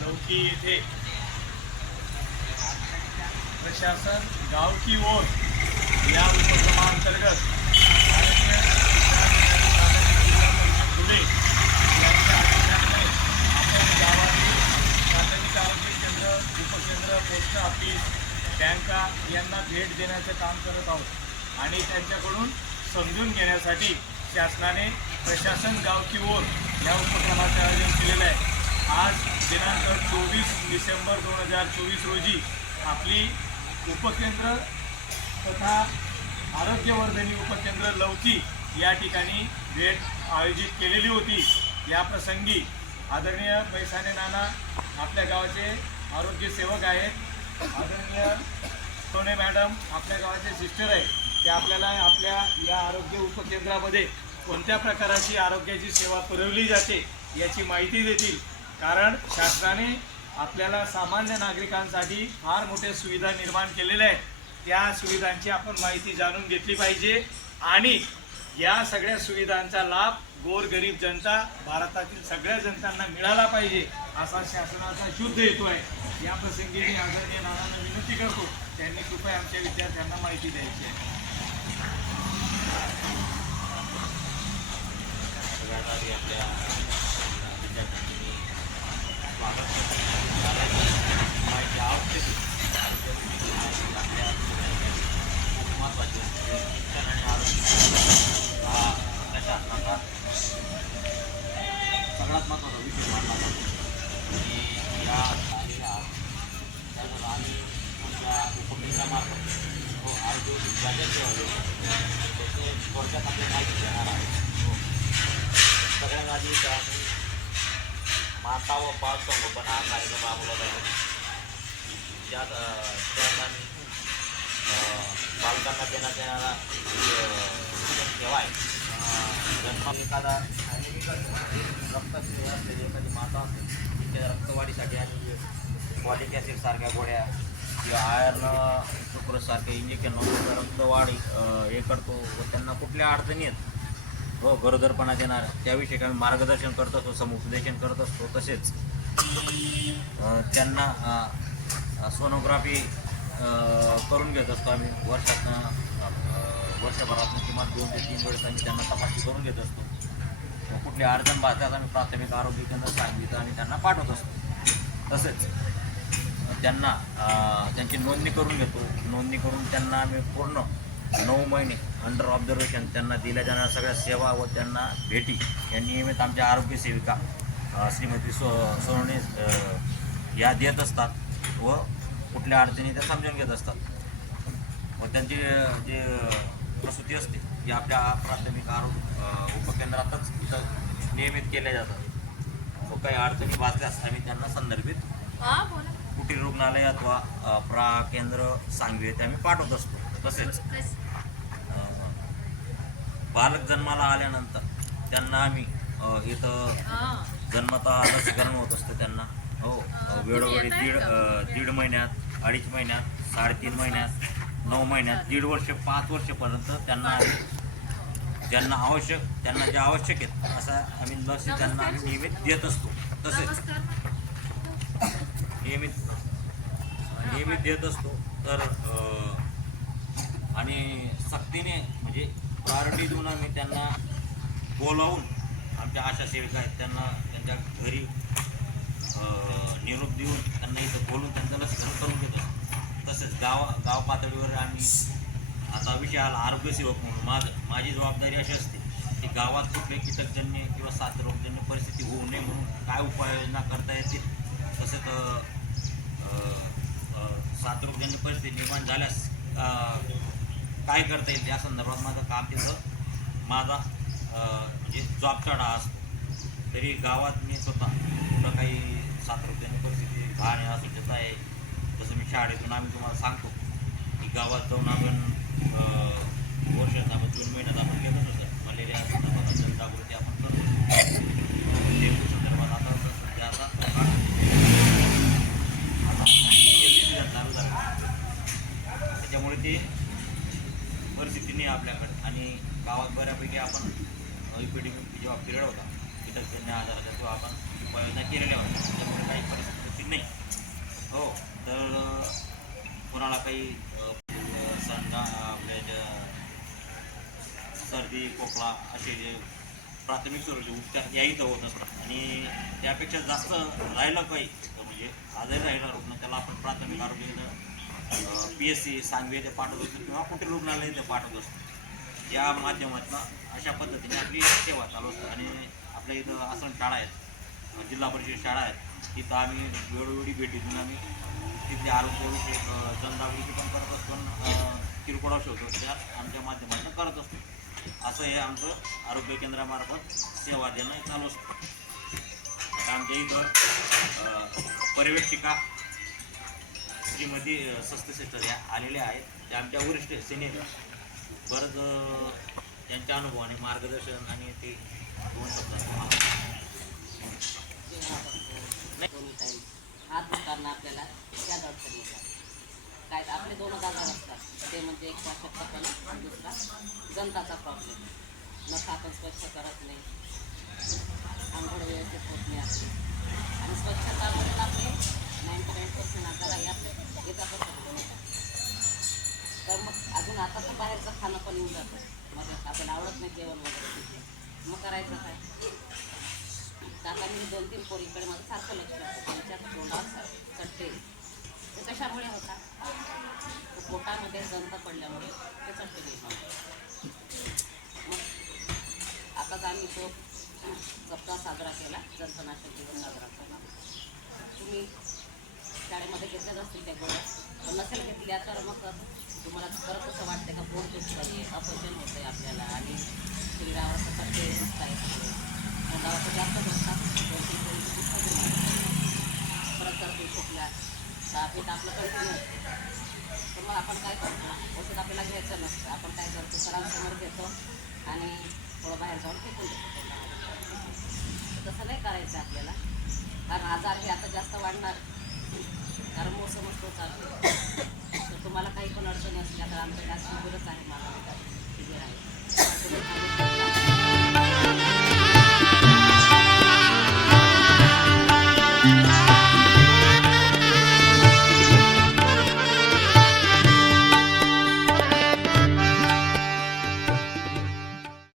लौकी येथे. प्रशासन गाव की ओर या उपक्रमांतर्गत फुले यांच्या आदेशाने आपण गावातील प्राथमिक आरोग्य केंद्र उपकेंद्र पोस्ट ऑफिस बँका यांना भेट देण्याचं काम करत आहोत. आणि त्यांच्याकडून समजून घेण्यासाठी शासनाने प्रशासन गाव की ओर या उपक्रमाचे आयोजन केलेलं आहे. आज दिनांक चोवीस डिसेंबर दोन हजार चोवीस रोजी आपली उपकेंद्र तथा आरोग्यवर्धनी उपकेंद्र लवकी या ठिकाणी भेट आयोजित केलेली होती. या प्रसंगी आदरणीय पैसाने नाना आपल्या गावाचे आरोग्य सेवक आहेत. आदरणीय सोने मॅडम आपल्या गावाचे सिस्टर आहे ते आपल्याला आपल्या या आरोग्य उपकेंद्रामध्ये कोणत्या प्रकाराची आरोग्याची सेवा पुरवली जाते याची माहिती देतील. कारण शासनाने आपल्याला सामान्य नागरिकांसाठी फार मोठ्या सुविधा निर्माण केलेल्या आहेत. त्या सुविधांची आपण माहिती जाणून घेतली पाहिजे आणि या सगळ्या सुविधांचा लाभ गोरगरीब जनता भारतातील सगळ्या जनतांना मिळाला पाहिजे असा शासनाचा शुद्ध हेतू आहे. या प्रसंगी मी आदरणीय नानांना विनंती करतो त्यांनी कृपया आमच्या विद्यार्थ्यांना माहिती द्यायची आहे. आपल्या विद्यार्थ्यांनी माता व बाळ संगोपन हा कार्यक्रम राबवला जातो ज्यात अं, त्यात आम्ही अं, बालकांना देण्यात येणारा जी, अं, सेवा आहे जन्म एखादा रक्तक्रिया असलेली एखादी माता असेल तिच्या रक्तवाढीसाठी आम्ही फॉलिक ॲसिड गोळ्या किंवा आयर्न शुक्रसारखे इंजेक्शन वगैरे रक्तवाढ अं, हे करतो व त्यांना कुठल्या अडचणी आहेत हो गरोदरपणा देणार त्याविषयी आम्ही मार्गदर्शन करत असतो समुपदेशन करत असतो तसेच त्यांना सोनोग्राफी करून घेत असतो आम्ही. वर्षातनं वर्षभरातून किमान दोन ते तीन वेळेस आम्ही त्यांना तपासणी करून घेत असतो. कुठली अडचण भासल्यास आम्ही प्राथमिक आरोग्य केंद्र सांगितलं आणि त्यांना पाठवत असतो. तसेच त्यांना त्यांची नोंदणी करून घेतो. नोंदणी करून त्यांना आम्ही पूर्ण नऊ महिने अंडर ऑब्झर्वेशन त्यांना दिल्या जाणाऱ्या सगळ्या सेवा व त्यांना भेटी या नियमित आमच्या आरोग्य सेविका श्रीमती सो सोनवणे या देत असतात व कुठल्या अडचणी त्या समजून घेत असतात. व त्यांची जे प्रसूती असते ती आपल्या प्राथमिक आरोग्य उपकेंद्रातच नियमित केल्या जातात. व काही अडचणी भासल्यास आम्ही त्यांना संदर्भित हा कुटीर रुग्णालय अथवा प्रा केंद्र सांगवी येथे आम्ही पाठवत असतो. तसेच बालक जन्माला आल्यानंतर त्यांना आम्ही इथं. जन्मता लसीकरण होत असतं त्यांना. हो वेळोवेळी दीड दीड महिन्यात अडीच महिन्यात साडेतीन महिन्यात नऊ महिन्यात दीड वर्ष पाच वर्षपर्यंत त्यांना आम्ही ज्यांना आवश्यक त्यांना जे आवश्यक आहेत असा आम्ही लसी त्यांना आम्ही नियमित देत असतो. तसेच नियमित नियमित देत असतो. तर आणि सक्तीने म्हणजे पार्टी देऊन आम्ही त्यांना बोलावून आमच्या आशा सेविका आहेत त्यांना त्यांच्या घरी निरोप देऊन त्यांना इथं बोलून त्यांचं लसीकरण करून घेतो. तसेच गाव गाव पातळीवर आम्ही आता विषय आला आरोग्यसेवक म्हणून माझ माझी जबाबदारी अशी असते की गावात कुठले कीटकजन्य किंवा साथरोगजन्य परिस्थिती होऊ नये म्हणून काय उपाययोजना करता येतील तसंच साथरोगजन्य परिस्थिती निर्माण झाल्यास काय करता येईल या संदर्भात माझं काम तिथं? माझा म्हणजे जॉबचा डा असतो तरी गावात मी स्वतः कुठं काही साथरोगजन्य परिस्थिती घाण आहे अस्वच्छता आहे. जसं मी शाळेतून आम्ही तुम्हाला सांगतो की गावात जाऊन आपण वर्षात आपण जून महिन्यात आपण गेलो होतं. मलेरिया संदर्भात जनजागृती आपण करतो होता. कीटकजन्य आजाराचा किंवा आपण उपाययोजना केलेल्या होत्या. त्याच्यामुळे काही परिस्थिती नाही. हो तर कोणाला काही संडा म्हणजे सर्दी खोकला असे जे प्राथमिक स्वरूपाचे उपचार याही तर होत असतात. आणि त्यापेक्षा जास्त राहिलं काही म्हणजे आजारी राहिला रुग्ण त्याला आपण प्राथमिक आरोग्य पी एस सी सांगवी ते पाठवत असतो किंवा कुठे रुग्णालय ते पाठवत असतो. या माध्यमातून अशा पद्धतीने आपली सेवा चालू असते. आणि आपल्या इथं आसन शाळा आहेत जिल्हा परिषद शाळा आहेत तिथं आम्ही वेळोवेळी भेट देऊन आम्ही तिथले आरोग्यविषयक जनजागृती पण करत असतो आणि, अ, किरकोळ औषध आमच्या माध्यमातून करत असतो. असं हे आमचं आरोग्य केंद्रामार्फत सेवा देणं चालू असतं. आमच्या इथं पर्यवेक्षिका श्रीमती अ, या आलेल्या आहेत. त्या आमच्या वरिष्ठ सिनियर बरंच त्यांच्या अनुभवाने मार्गदर्शन आणि ते दोन शब्दात हात आपल्याला त्याच अडचणी येतात. काय आपले दोनच आजार असतात. ते म्हणजे एक अशक्तपणा आणि दुसरा जनताचा प्रॉब्लेम नसा आपण स्वच्छ करत नाही आंघोळ व्यवस्थित होत नाही आपली आणि स्वच्छतामुळे आपले नाईन्टी नाईन पर्सेंट आजार हे आपले येतातच होतात तर मग अजून आता तर बाहेरचं खाणं पण येऊन जातं मग आपल्याला आवडत नाही जेवण वगैरे तिथे. मग करायचं काय? काकांनी दोन तीन पोरीकडे माझं सारखं लक्ष असतं. त्यांच्या तोंडात चट्टे ते कशामुळे होता? तो पोटामध्ये दंत पडल्यामुळे ते चट्टे निर्माण मग आताच आम्ही तो सप्ताह साजरा केला जंतनाशक दिवस साजरा केला तुम्ही शाळेमध्ये घेतल्याच असतील त्या गोळ्या. पण नसेल घेतल्या तर मग तुम्हाला खरंच असं वाटतं का? पोट दुखत आहे अपचन होतं आहे आपल्याला आणि शरीरावर असं ते दिसत आहे सगळे जास्त बसतात दोन तीन पोळीचं पुस्तक परत खोकला ताप येत आपलं कंटिन्यू असतं तर मग आपण काय करतो औषध आपल्याला घ्यायचं नसतं. आपण काय करतो? सरांसमोर घेतो आणि थोडं बाहेर जाऊन फेकून देतो. तसं नाही करायचं आपल्याला. कारण आजार हे आता जास्त वाढणार. कारण मोसमच तो चालतो तुम्हाला काही पण अडचणी असल्या तर आमच्या आज आहे मला.